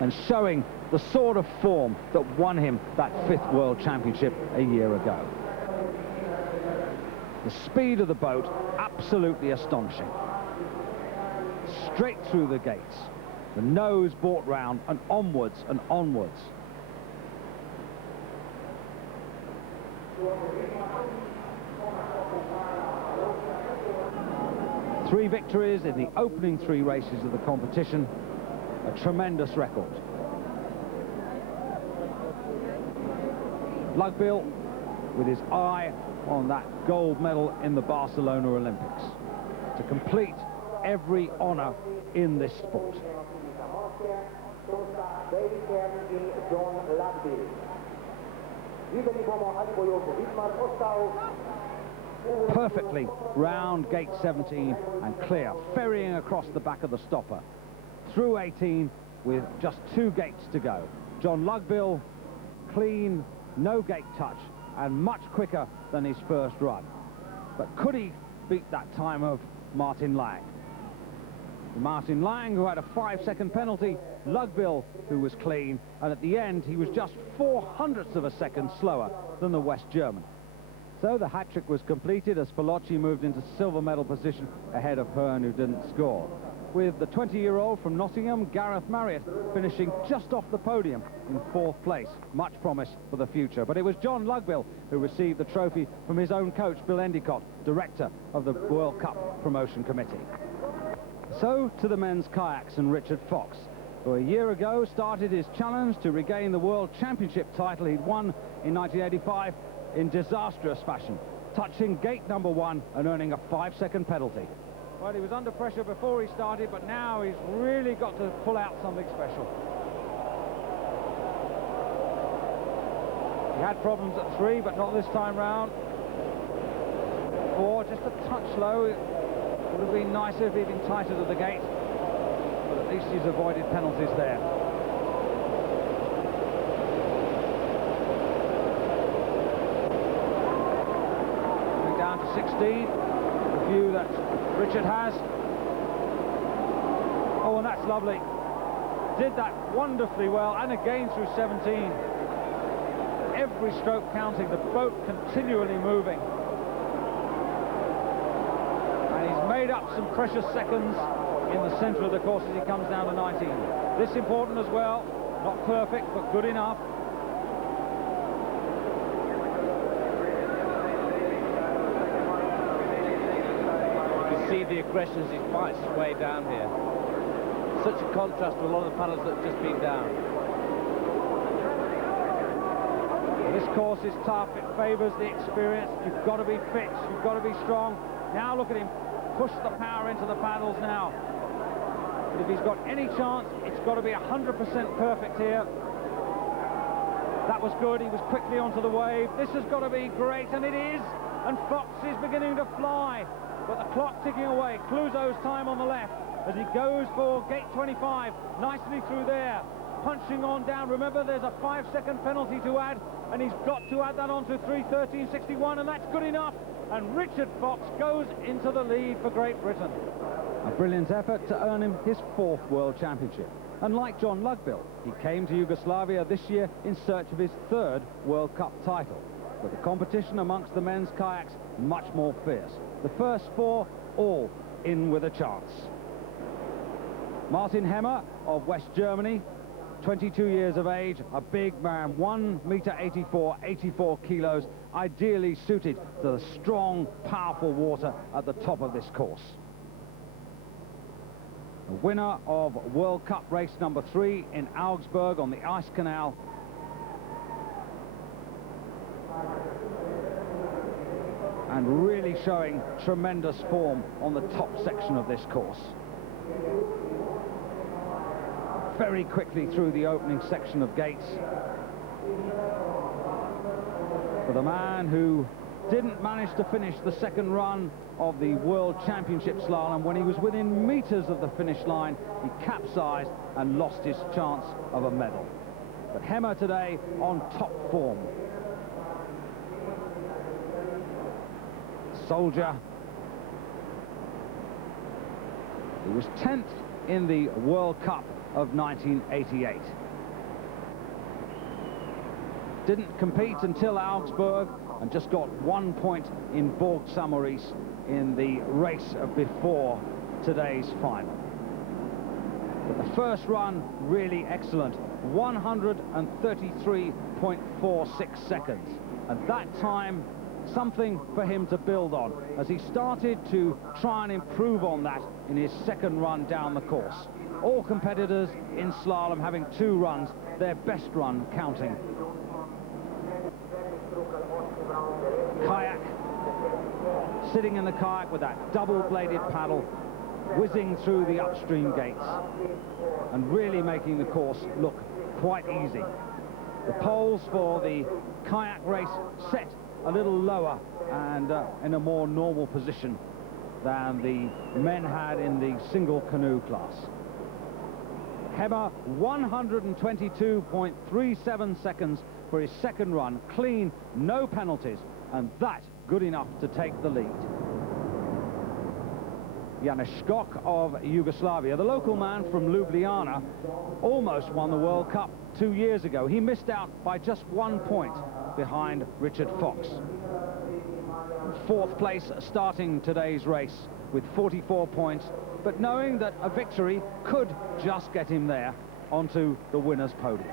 and showing the sort of form that won him that 5th World Championship a year ago. The speed of the boat, absolutely astonishing. Straight through the gates, the nose brought round and onwards and onwards. Three victories in the opening 3 races of the competition, a tremendous record. Lugbill with his eye on that gold medal in the Barcelona Olympics to complete every honour in this sport. Perfectly round gate 17 and clear, ferrying across the back of the stopper. Through 18 with just 2 gates to go. John Lugbill, clean, no gate touch, and much quicker than his first run. But could he beat that time of Martin Lang? Martin Lang, who had a 5-second penalty, Lugbill, who was clean, and at the end he was just 0.04 of a second slower than the West German. So the hat-trick was completed as Foxy moved into silver medal position ahead of Hearn, who didn't score, with the 20-year-old from Nottingham, Gareth Marriott, finishing just off the podium in 4th place. Much promise for the future. But it was John Lugbill who received the trophy from his own coach, Bill Endicott, director of the World Cup Promotion Committee. So to the men's kayaks and Richard Fox, who a year ago started his challenge to regain the World Championship title he'd won in 1985 in disastrous fashion, touching gate number 1 and earning a 5-second penalty. Well, he was under pressure before he started, but now he's really got to pull out something special. He had problems at 3, but not this time round. 4, just a touch low. It would have been nicer if he'd been tighter to the gate, but at least he's avoided penalties there. Going down to 16, the view that Richard has. Oh, and that's lovely. Did that wonderfully well, and again through 17. Every stroke counting, the boat continually moving. And he's made up some precious seconds in the centre of the course as he comes down to 19. This important as well, not perfect, but good enough. See the aggression as he fights his way down here. Such a contrast to a lot of the paddles that have just been down. This course is tough, it favours the experience. You've got to be fit, you've got to be strong. Now look at him, push the power into the paddles now. But if he's got any chance, it's got to be 100% perfect here. That was good, he was quickly onto the wave. This has got to be great, and it is. And Fox is beginning to fly. But the clock ticking away. Clouseau's time on the left as he goes for gate 25. Nicely through there. Punching on down. Remember, there's a 5-second penalty to add, and he's got to add that on to 3:13.61, and that's good enough. And Richard Fox goes into the lead for Great Britain. A brilliant effort to earn him his 4th World Championship. And like John Lugbill, he came to Yugoslavia this year in search of his 3rd World Cup title. But the competition amongst the men's kayaks much more fierce. The first 4 all in with a chance. Martin Hemmer of West Germany, 22 years of age, a big man, 1 meter 84 kilos, ideally suited to the strong, powerful water at the top of this course. The winner of World Cup race number 3 in Augsburg on the Ice Canal. And really showing tremendous form on the top section of this course. Very quickly through the opening section of gates. For the man who didn't manage to finish the 2nd run of the World Championship slalom, when he was within meters of the finish line, he capsized and lost his chance of a medal. But Hemmer today on top form. Soldier, who was 10th in the World Cup of 1988. Didn't compete until Augsburg and just got 1 point in Bourg-Saint-Maurice in the race before today's final. But the first run, really excellent, 133.46 seconds. And that time, something for him to build on, as he started to try and improve on that in his second run down the course. All competitors in slalom having 2 runs, their best run counting. Kayak, sitting in the kayak with that double-bladed paddle, whizzing through the upstream gates and really making the course look quite easy. The poles for the kayak race set a little lower and in a more normal position than the men had in the single canoe class. Hemmer, 122.37 seconds for his second run, clean, no penalties, and that good enough to take the lead. Janusz Skok of Yugoslavia, the local man from Ljubljana, almost won the World Cup 2 years ago. He missed out by just 1 point behind Richard Fox. 4th place starting today's race with 44 points, but knowing that a victory could just get him there onto the winner's podium.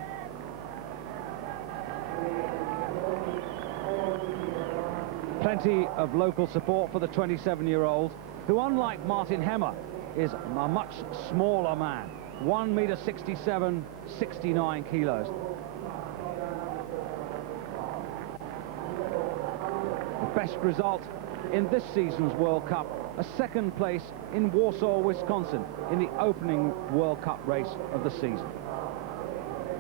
Plenty of local support for the 27-year-old, who, unlike Martin Hemmer, is a much smaller man, 1.67 meters, 69 kilos. The best result in this season's World Cup, a 2nd place in Warsaw, Wisconsin, in the opening World Cup race of the season.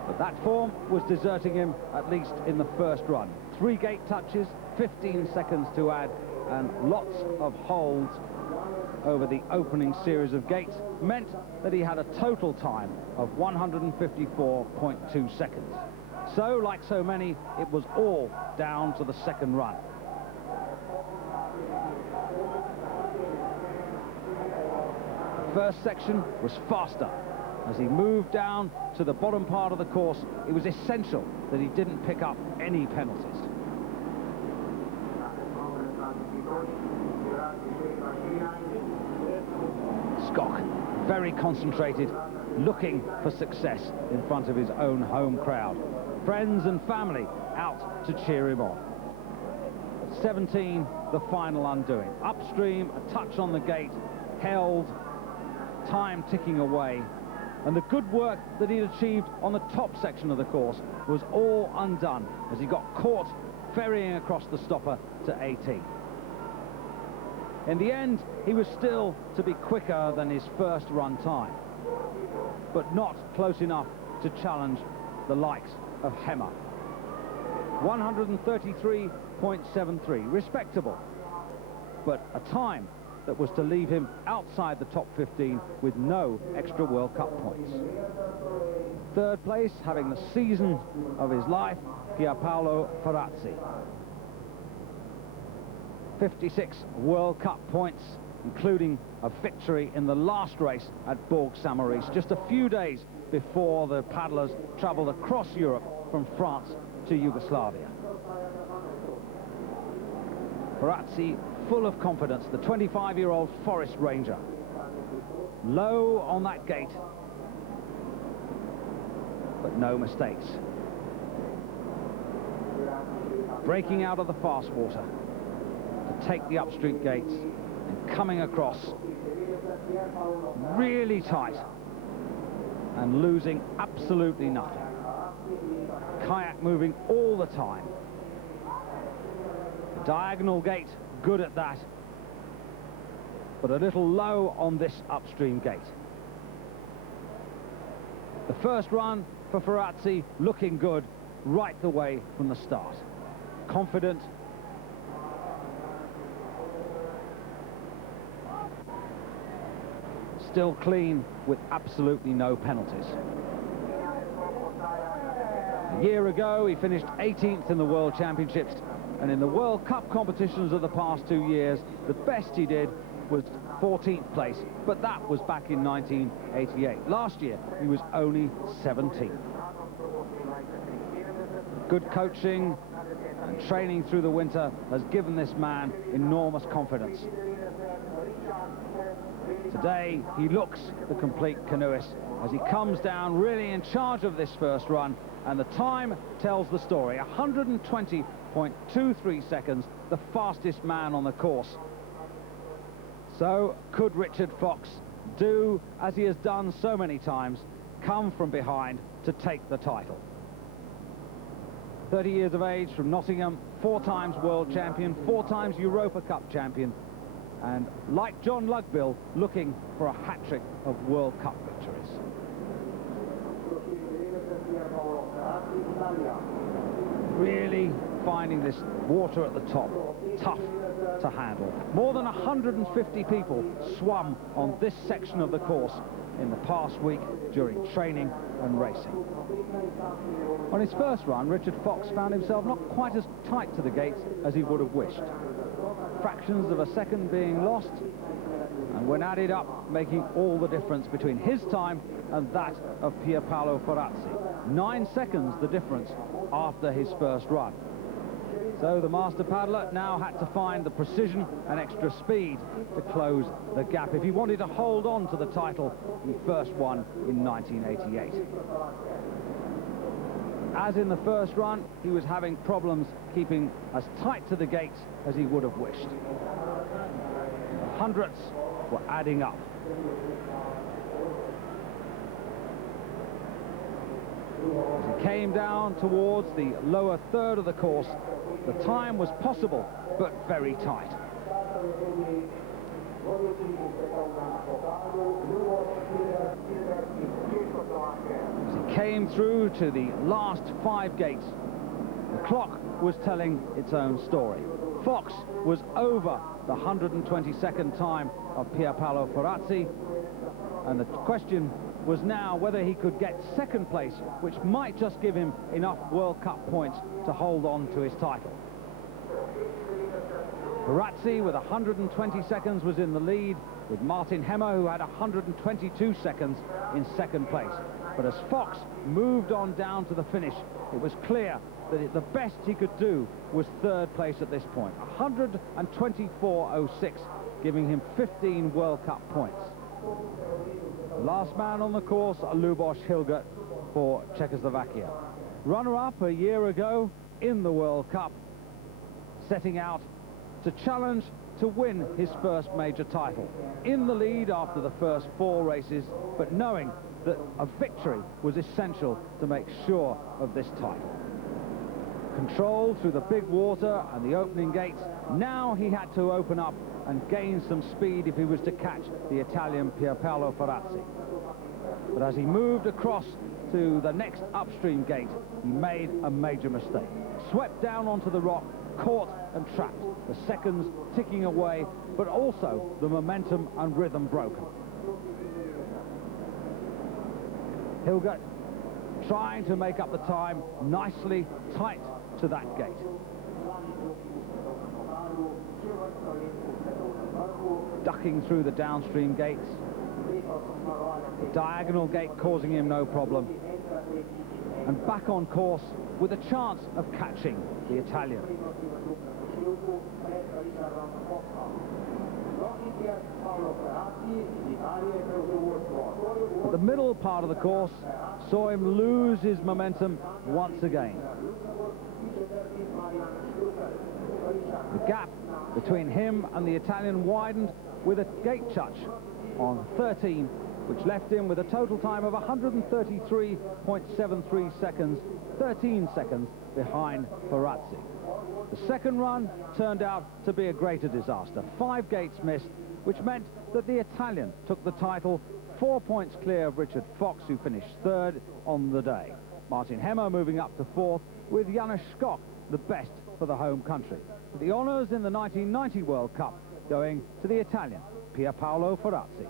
But that form was deserting him, at least in the first run. 3 gate touches, 15 seconds to add, and lots of holds over the opening series of gates meant that he had a total time of 154.2 seconds. So, like so many, it was all down to the second run. The first section was faster. As he moved down to the bottom part of the course, it was essential that he didn't pick up any penalties. Skok, very concentrated, looking for success in front of his own home crowd. Friends and family out to cheer him on. At 17, the final undoing. Upstream, a touch on the gate, held, time ticking away, and the good work that he'd achieved on the top section of the course was all undone as he got caught ferrying across the stopper to 18. In the end, he was still to be quicker than his first run time, but not close enough to challenge the likes of Hemmer. 133.73, respectable, but a time that was to leave him outside the top 15 with no extra World Cup points. 3rd place, having the season of his life, Pierpaolo Ferrazzi. 56 World Cup points, including a victory in the last race at Bourg-Saint-Maurice, just a few days before the paddlers travelled across Europe from France to Yugoslavia. Ferrazzi, full of confidence, the 25-year-old forest ranger. Low on that gate, but no mistakes. Breaking out of the fast water to take the upstream gates and coming across really tight and losing absolutely nothing. Kayak moving all the time. The diagonal gate, good at that, but a little low on this upstream gate. The first run for Ferrazzi looking good right the way from the start. Confident, still clean with absolutely no penalties. A year ago he finished 18th in the World Championships, and in the World Cup competitions of the past 2 years, the best he did was 14th place, but that was back in 1988. Last year, he was only 17th. Good coaching and training through the winter has given this man enormous confidence. Today, he looks the complete canoeist as he comes down really in charge of this first run, and the time tells the story. 120.23 seconds, the fastest man on the course. So, could Richard Fox do, as he has done so many times, come from behind to take the title? 30 years of age, from Nottingham, 4 times world champion, 4 times Europa Cup champion, and like John Lugbill, looking for a hat-trick of World Cup victories. Really finding this water at the top tough to handle. More than 150 people swum on this section of the course in the past week during training and racing. On his first run, Richard Fox found himself not quite as tight to the gates as he would have wished. Fractions of a second being lost, and when added up, making all the difference between his time and that of Pierpaolo Ferrazzi. 9 seconds the difference after his first run. So the master paddler now had to find the precision and extra speed to close the gap if he wanted to hold on to the title he first won in 1988. As in the first run, he was having problems keeping as tight to the gates as he would have wished. The hundredths were adding up. As he came down towards the lower third of the course, the time was possible, but very tight. As he came through to the last 5 gates, the clock was telling its own story. Fox was over the 122nd time of Pierpaolo Ferrazzi, and the question was now whether he could get second place, which might just give him enough World Cup points to hold on to his title. Ferrazzi, with 120 seconds, was in the lead, with Martin Hemmer, who had 122 seconds, in second place. But as Fox moved on down to the finish, it was clear that the best he could do was third place at this point. 124.06, giving him 15 World Cup points. Last man on the course, Lubos Hilgert for Czechoslovakia. Runner-up a year ago in the World Cup, setting out to challenge to win his first major title. In the lead after the first 4 races, but knowing that a victory was essential to make sure of this title. Controlled through the big water and the opening gates, now he had to open up and gain some speed if he was to catch the Italian Pierpaolo Ferrazzi. But as he moved across to the next upstream gate, he made a major mistake. Swept down onto the rock, caught and trapped, the seconds ticking away, but also the momentum and rhythm broken. Hilgert trying to make up the time nicely tight to that gate. Ducking through the downstream gates. The diagonal gate causing him no problem. And back on course with a chance of catching the Italian. But the middle part of the course saw him lose his momentum once again. The gap between him and the Italian widened with a gate touch on 13, which left him with a total time of 133.73 seconds, 13 seconds behind Ferrazzi. The second run turned out to be a greater disaster. 5 gates missed, which meant that the Italian took the title 4 points clear of Richard Fox, who finished third on the day. Martin Hemmer moving up to 4th, with Janusz Skok the best for the home country. The honours in the 1990 World Cup going to the Italian, Pierpaolo Ferrazzi.